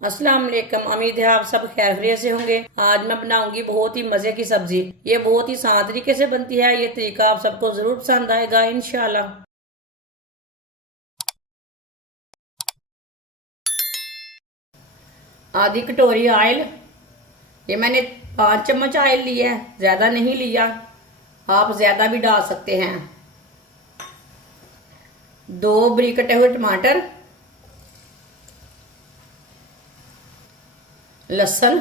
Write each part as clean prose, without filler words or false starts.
अस्सलाम वालेकुम। उम्मीद है आप सब खैर खैरियत से होंगे। आज मैं बनाऊंगी बहुत ही मजे की सब्जी। ये बहुत ही आसान तरीके से बनती है। ये तरीका आप सबको जरूर पसंद आएगा इंशाल्लाह। आधी कटोरी ऑयल, ये मैंने 5 चम्मच ऑयल लिया है, ज्यादा नहीं लिया, आप ज्यादा भी डाल सकते हैं। 2 बारीक कटे हुए टमाटर, लहसुन,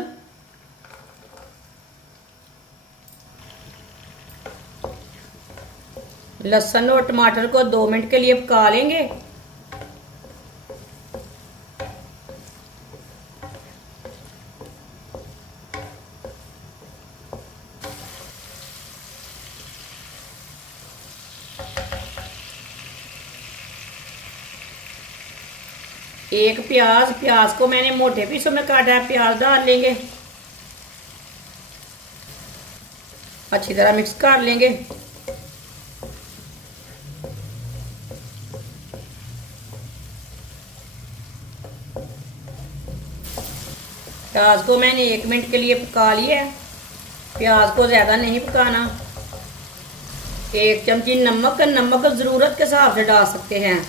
लहसुन और टमाटर को 2 मिनट के लिए पका लेंगे। एक प्याज, प्याज को मैंने मोटे पीसों में काटा है, प्याज डाल लेंगे। अच्छी तरह मिक्स कर लेंगे। प्याज को मैंने 1 मिनट के लिए पका लिया है। प्याज को ज़्यादा नहीं पकाना। 1 चमची नमक, नमक ज़रूरत के हिसाब से डाल सकते हैं।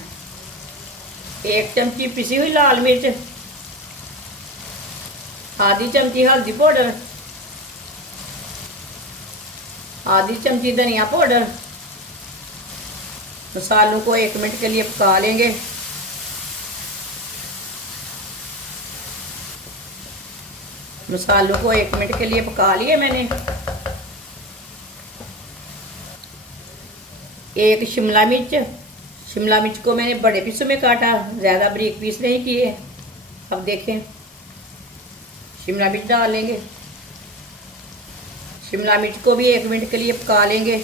1 चमची पिसी हुई लाल मिर्च, आधी चमची हल्दी पाउडर, आधी चमची धनिया पाउडर। मसालों को 1 मिनट के लिए पका लेंगे। मसालों को 1 मिनट के लिए पका लिए मैंने। एक शिमला मिर्च, शिमला मिर्च को मैंने बड़े पीसों में काटा, ज़्यादा बारीक पीस नहीं किए। अब देखें, शिमला मिर्च डाल लेंगे। शिमला मिर्च को भी 1 मिनट के लिए पका लेंगे।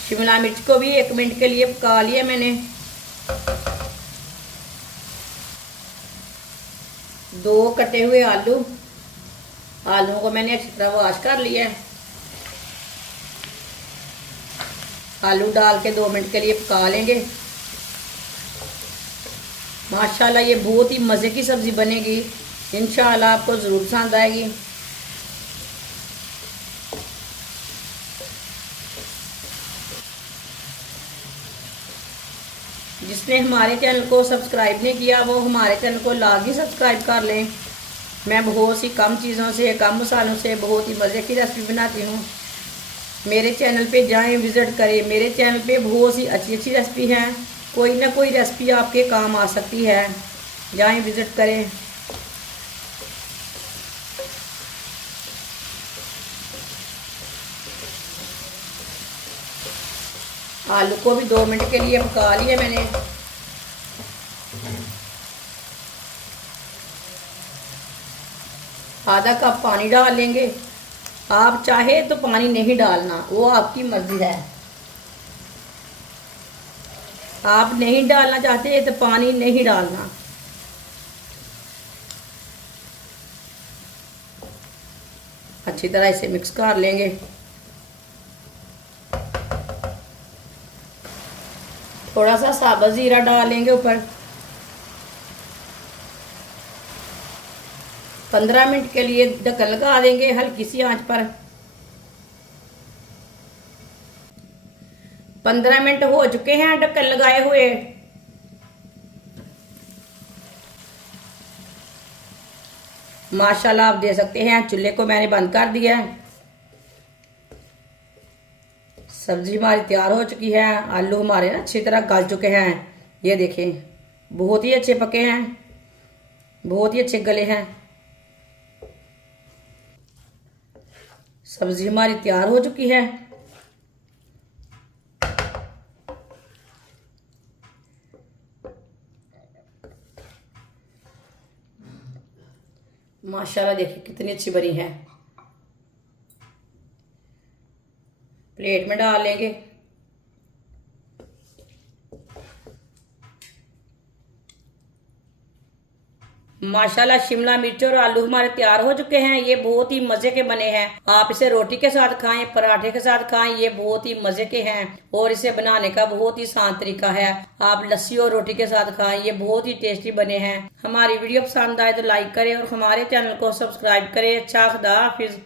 शिमला मिर्च को भी 1 मिनट के लिए पका लिया मैंने। 2 कटे हुए आलू, आलूओं को मैंने अच्छी तरह वॉश कर लिया है। आलू डाल के 2 मिनट के लिए पका लेंगे। माशाल्लाह ये बहुत ही मज़े की सब्ज़ी बनेगी, इंशाल्लाह आपको ज़रूर पसंद आएगी। जिसने हमारे चैनल को सब्सक्राइब नहीं किया वो हमारे चैनल को लाजमी सब्सक्राइब कर लें। मैं बहुत सी कम चीज़ों से, कम मसालों से बहुत ही मज़े की रेसिपी बनाती हूँ। मेरे चैनल पे जाएं, विज़िट करें। मेरे चैनल पे बहुत सी अच्छी अच्छी रेसिपी हैं। कोई ना कोई रेसिपी आपके काम आ सकती है। जाएं, विज़िट करें। आलू को भी 2 मिनट के लिए पका लिया मैंने। आधा कप पानी डाल लेंगे। आप चाहे तो पानी नहीं डालना, वो आपकी मर्जी है। आप नहीं डालना चाहते तो पानी नहीं डालना। अच्छी तरह इसे मिक्स कर लेंगे। थोड़ा सा साबुत जीरा डाल लेंगे ऊपर। 15 मिनट के लिए ढक्कन लगा देंगे हल्की सी आंच पर। 15 मिनट हो चुके हैं ढक्कन लगाए हुए। माशाल्लाह आप देख सकते हैं चूल्हे को मैंने बंद कर दिया है। सब्जी हमारी तैयार हो चुकी है। आलू हमारे ना अच्छी तरह गल चुके हैं। ये देखें, बहुत ही अच्छे पके हैं, बहुत ही अच्छे गले हैं। सब्जी हमारी तैयार हो चुकी है। माशाल्लाह देखिए कितनी अच्छी बनी है। प्लेट में डाल लेंगे। माशाल्लाह शिमला मिर्च और आलू हमारे तैयार हो चुके हैं। ये बहुत ही मजे के बने हैं। आप इसे रोटी के साथ खाएं, पराठे के साथ खाएं, ये बहुत ही मजे के हैं। और इसे बनाने का बहुत ही आसान तरीका है। आप लस्सी और रोटी के साथ खाएं, ये बहुत ही टेस्टी बने हैं। हमारी वीडियो पसंद आए तो लाइक करें और हमारे चैनल को सब्सक्राइब करें। अच्छा, खुदा हाफिज।